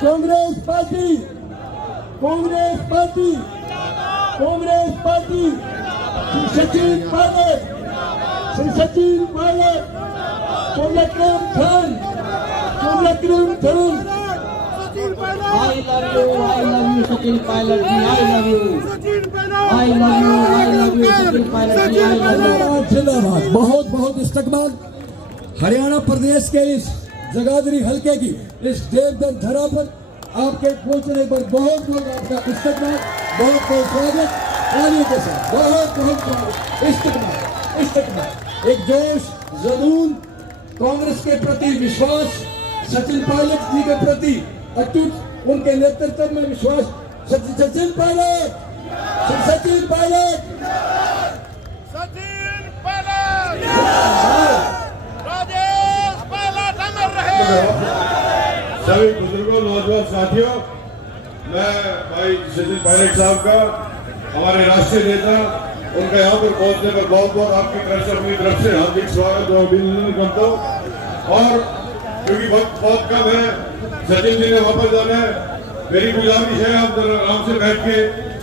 Congress party, Congress party, Congress party, Shri Sachin Pilot, Shri Sachin Pilot, कोमलक्रम धन, कोमलक्रम धन। I love you, Sachin Pilot ji, I love you. I love you, Sachin Pilot ji, I love you. जिंदाबाद, बहुत बहुत इस्तकबाल। हरियाणा प्रदेश के इस जगाधरी हलके की इस देवधर धरा पर आपके पहुंचने पर बहुत बहुत आपका इस्तकबाल, बहुत बहुत स्वागत। तालियों के साथ बहुत बहुत स्वागत। इस्तकबाल, इस्तकबाल। एक जोश, जुनून, कांग्रेस के प्रति विश्वास, सचिन पायलट जी के प्रति अटूट, उनके नेतृत्व में विश्वास। सचिन पायलट, सचिन पायलट, सचिन पायलट, राजेश पायलट अमर रहे। सभी बुजुर्गों, नौजवान साथियों, मैं भाई सचिन पायलट साहब का, हमारे राष्ट्रीय नेता, उनका यहाँ पर पहुंचने पर बहुत बहुत आपकी तरफ से, अपनी तरफ से हार्दिक स्वागत और अभिनंदन करता हूँ। और क्योंकि वक्त बहुत कम है, सचिन जी ने वापस जाना है, मेरी गुजारिश है आप आराम से बैठ के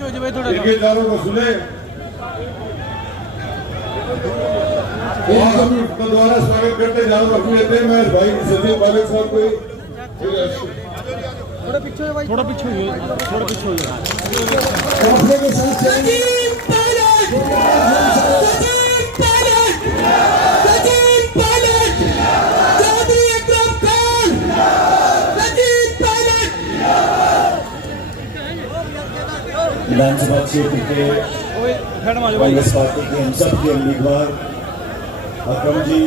इनके विचारों को सुने और हम दोबारा स्वागत करते जाओ रख लेते हैं। मैं भाई सचिन पायलट साहब को थोड़ा पीछे हो भाई, थोड़ा पीछे हो, थोड़ा पीछे हो। अपने के साथ सचिन पायलट, सचिन पायलट, सचिन पायलट, चौधरी अकरम खान, सचिन पायलट। विधानसभा क्षेत्र के कांग्रेस पार्टी के हम सब के उम्मीदवार अकरम जी,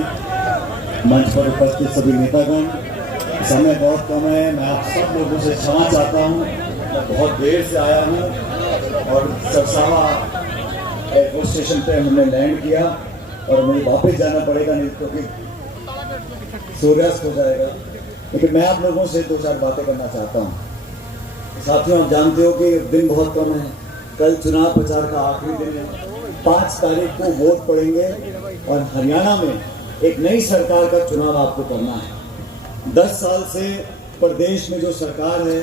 मंच पर उपस्थित सभी नेतागण, समय बहुत कम है, मैं आप सब लोगों से क्षमा चाहता हूँ। मैं बहुत देर से आया हूँ और सरसावा एयरपोर्ट स्टेशन पे हमने लैंड किया और मुझे वापस जाना पड़ेगा, नहीं क्योंकि सूर्यास्त हो जाएगा। लेकिन मैं आप लोगों से दो चार बातें करना चाहता हूँ। साथियों, आप जानते हो कि दिन बहुत कम है, कल चुनाव प्रचार का आखिरी दिन है, 5 तारीख को वोट पड़ेंगे और हरियाणा में एक नई सरकार का चुनाव आपको करना है। 10 साल से प्रदेश में जो सरकार है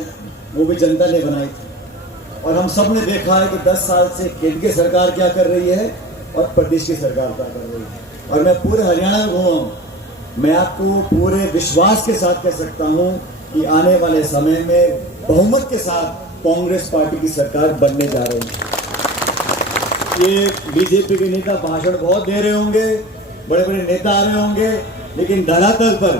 वो भी जनता ने बनाई थी और हम सब ने देखा है कि 10 साल से केंद्र की सरकार क्या कर रही है और प्रदेश की सरकार क्या कर रही है। और मैं पूरे हरियाणा में घूमा हूँ, मैं आपको पूरे विश्वास के साथ कह सकता हूँ कि आने वाले समय में बहुमत के साथ कांग्रेस पार्टी की सरकार बनने जा रही है। ये बीजेपी के नेता भाषण बहुत दे रहे होंगे, बड़े बड़े नेता आ रहे होंगे, लेकिन धरातल पर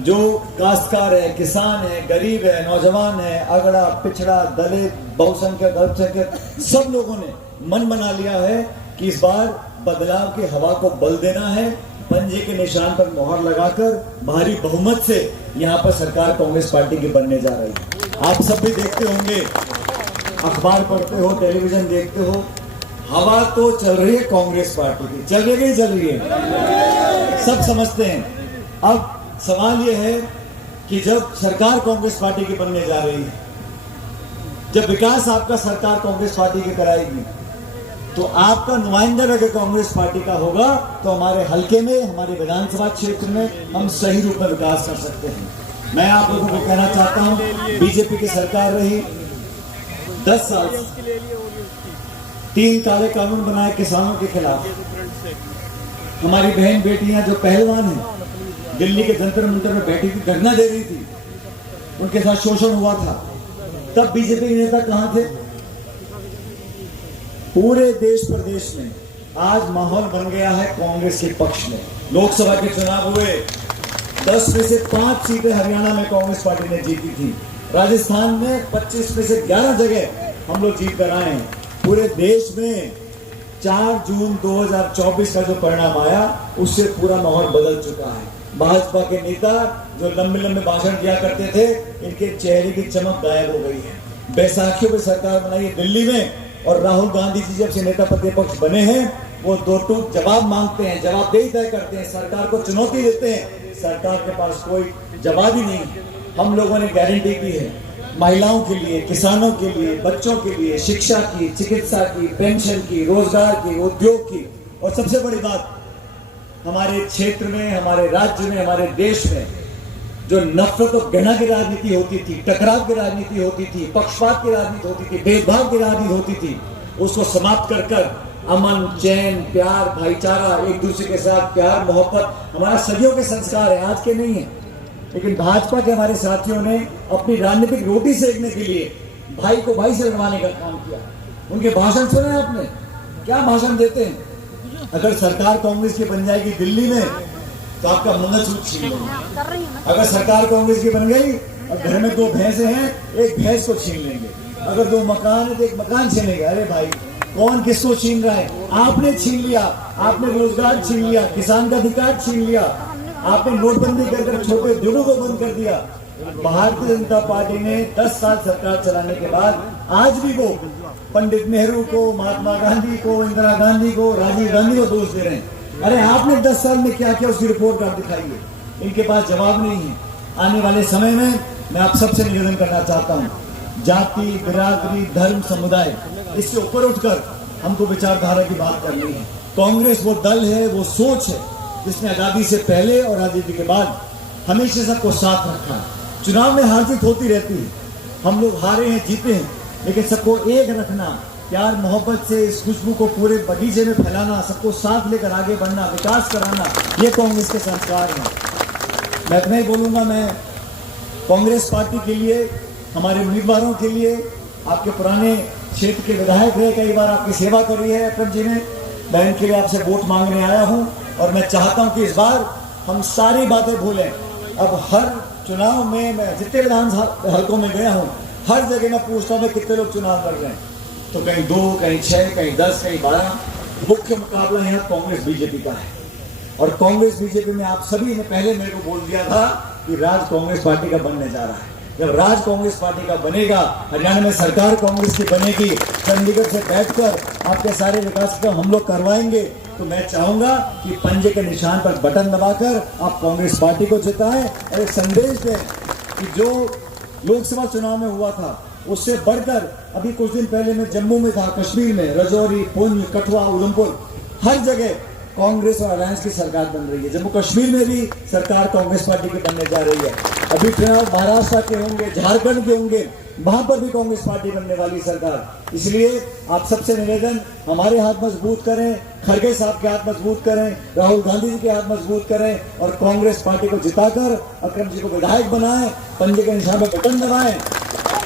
जो काश्तकार है, किसान है, गरीब है, नौजवान है, अगड़ा, पिछड़ा, दलित, बहुसंख्यक, अल्पसंख्यक, सब लोगों ने मन बना लिया है कि इस बार बदलाव की हवा को बल देना है। पंजे के निशान पर मोहर लगाकर भारी बहुमत से यहाँ पर सरकार कांग्रेस पार्टी की बनने जा रही है। आप सब भी देखते होंगे, अखबार पढ़ते हो, टेलीविजन देखते हो, हवा तो चल रही है कांग्रेस पार्टी की, चल रही है, सब समझते हैं। अब सवाल यह है कि जब सरकार कांग्रेस पार्टी की बनने जा रही है, जब विकास आपका सरकार कांग्रेस पार्टी की कराएगी, तो आपका नुमाइंदा अगर कांग्रेस पार्टी का होगा तो हमारे हलके में, हमारे विधानसभा क्षेत्र में हम सही रूप में विकास कर सकते हैं। मैं आप लोगों को कहना चाहता हूं, बीजेपी की सरकार रही 10 साल, 3 काले कानून बनाए किसानों के खिलाफ। हमारी बहन बेटियां जो पहलवान हैं, दिल्ली के जंतर मंतर में बैठी थी, धरना दे रही थी, उनके साथ शोषण हुआ था, तब बीजेपी के नेता कहां थे? पूरे देश प्रदेश में आज माहौल बन गया है कांग्रेस के पक्ष में। लोकसभा के चुनाव हुए, 10 में से 5 सीटें हरियाणा में कांग्रेस पार्टी ने जीती थी, राजस्थान में 25 में से 11 जगह हम लोग जीत कर आए हैं। पूरे देश में 4 जून 2024 का जो परिणाम आया, उससे पूरा माहौल बदल चुका है। भाजपा के नेता जो लंबे लंबे भाषण दिया करते थे, इनके चेहरे की चमक गायब हो गई है। बैसाखियों में सरकार बनाई है दिल्ली में, और राहुल गांधी जी जब से नेता प्रतिपक्ष बने हैं, वो दो टूक जवाब मांगते हैं, जवाबदेही तय करते हैं, सरकार को चुनौती देते हैं। सरकार के पास कोई जवाब ही नहीं। हम लोगों ने गारंटी की है महिलाओं के लिए, किसानों के लिए, बच्चों के लिए, शिक्षा की, चिकित्सा की, पेंशन की, रोजगार की, उद्योग की, और सबसे बड़ी बात, हमारे क्षेत्र में, हमारे राज्य में, हमारे देश में जो नफरत और घृणा की राजनीति होती थी, टकराव की राजनीति होती थी, पक्षपात की राजनीति होती थी, भेदभाव की राजनीति होती थी, उसको समाप्त कर कर अमन, चैन, प्यार, भाईचारा, एक दूसरे के साथ प्यार मोहब्बत हमारा सदियों के संस्कार है, आज के नहीं है। लेकिन भाजपा के हमारे साथियों ने अपनी राजनीतिक रोटी सेकने के लिए भाई को भाई से लड़वाने का काम किया। उनके भाषण सुने आपने, क्या भाषण देते हैं? अगर सरकार कांग्रेस की बन जाएगी दिल्ली में तो आपका मंगलसूत्र छीन लेंगे। अगर सरकार कांग्रेस की बन गई और घर में 2 भैंसे हैं, एक भैंस को छीन लेंगे। अगर 2 मकान है तो एक मकान छीन लेंगे। अरे भाई, कौन किसको छीन रहा है? आपने छीन लिया, आपने रोजगार छीन लिया, किसान का अधिकार छीन लिया, आपने नोटबंदी कर छोटे उद्योगों को बंद कर दिया। भारतीय जनता पार्टी ने 10 साल सरकार चलाने के बाद आज भी वो पंडित नेहरू को, महात्मा गांधी को, इंदिरा गांधी को, राजीव गांधी को दोष दे रहे हैं। अरे आपने 10 साल में क्या किया उसकी रिपोर्ट कार्ड दिखाइए। इनके पास जवाब नहीं है। आने वाले समय में मैं आप सबसे निवेदन करना चाहता हूँ, जाति, बिरादरी, धर्म, समुदाय, इससे ऊपर उठकर हमको विचारधारा की बात करनी है। कांग्रेस वो दल है, वो सोच है जिसने आजादी से पहले और आजादी के बाद हमेशा सबको साथ रखा है। चुनाव में हार जीत होती रहती है, हम लोग हारे हैं, जीते हैं, लेकिन सबको एक रखना, प्यार मोहब्बत से इस खुशबू को पूरे बगीचे में फैलाना, सबको साथ लेकर आगे बढ़ना, विकास कराना, ये कांग्रेस के संस्कार हैं। मैं इतना ही बोलूंगा। मैं कांग्रेस पार्टी के लिए, हमारे उम्मीदवारों के लिए, आपके पुराने क्षेत्र के विधायक रहे, कई बार आपकी सेवा करी है अक्रम जी ने, मैं इनके लिए आपसे वोट मांगने आया हूं और मैं चाहता हूं कि इस बार हम सारी बातें भूलें। अब हर चुनाव में मैं जितने विधानसभा हलकों में गया हूं, हर जगह मैं पूछता हूं कितने लोग चुनाव लड़ रहे हैं, तो कहीं 2, कहीं 6, कहीं 10, कहीं 12। मुख्य मुकाबला यहाँ कांग्रेस बीजेपी का है और कांग्रेस बीजेपी में आप सभी ने पहले मेरे को बोल दिया था कि राज कांग्रेस पार्टी का बनने जा रहा है। जब राज कांग्रेस पार्टी का बनेगा, हरियाणा में सरकार कांग्रेस की बनेगी, चंडीगढ़ से बैठकर आपके सारे विकास काम हम लोग करवाएंगे, तो मैं चाहूंगा कि पंजे के निशान पर बटन दबाकर आप कांग्रेस पार्टी को जिताएं और एक संदेश दें कि जो लोकसभा चुनाव में हुआ था उससे बढ़कर अभी कुछ दिन पहले मैं जम्मू में था, कश्मीर में, रजौरी, पुंछ, कठुआ, उधमपुर, हर जगह कांग्रेस और अलायंस की सरकार बन रही है। जम्मू कश्मीर में भी सरकार कांग्रेस पार्टी की बनने जा रही है। अभी चुनाव महाराष्ट्र के होंगे, झारखंड के होंगे, वहां पर भी कांग्रेस पार्टी बनने वाली सरकार। इसलिए आप सबसे निवेदन, हमारे हाथ मजबूत करें, खड़गे साहब के हाथ मजबूत करें, राहुल गांधी जी के हाथ मजबूत करें और कांग्रेस पार्टी को जिताकर अक्रम जी को विधायक बनाएं, पंजे के निशान पर बटन दबाएं।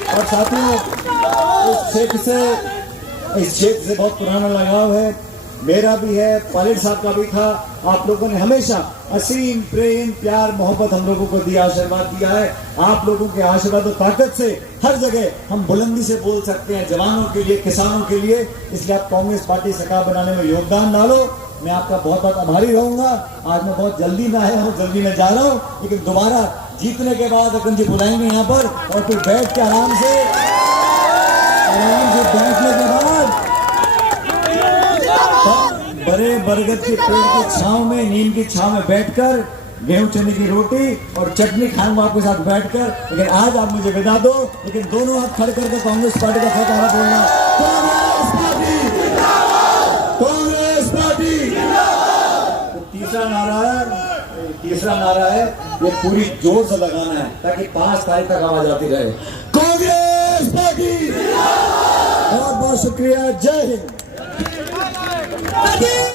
और साथियों, इस क्षेत्र से बहुत पुराना लगाव है, मेरा भी है, पायलट साहब का भी था। आप लोगों ने हमेशा असीम प्रेम, प्यार, मोहब्बत हम लोगों को दिया, आशीर्वाद दिया है। आप लोगों के आशीर्वाद और ताकत से हर जगह हम बुलंदी से बोल सकते हैं, जवानों के लिए, किसानों के लिए। इसलिए आप कांग्रेस पार्टी सरकार बनाने में योगदान डालो। मैं आपका बहुत बहुत आभारी रहूंगा। आज मैं बहुत जल्दी में आया हूँ, जल्दी में जा रहा हूँ, लेकिन दोबारा जीतने के बाद अक्रम जी बुलाएंगे यहाँ पर और फिर बैठ के आराम से बैठने के बाद बड़े बरगद के पेड़ की छांव में, नीम की छांव में बैठकर गेहूं चने की रोटी और चटनी खाऊंगा आपके साथ बैठकर। लेकिन आज आप मुझे विदा दो, लेकिन दोनों हाथ खड़े करके कांग्रेस पार्टी का फतवा बोलना, कांग्रेस पार्टी, कांग्रेस पार्टी। तो तीसरा नारा है, ये पूरी जोर से लगाना है ताकि 5 तारीख तक आवाज आती रहे। कांग्रेस पार्टी। बहुत बहुत शुक्रिया, जय हिंद।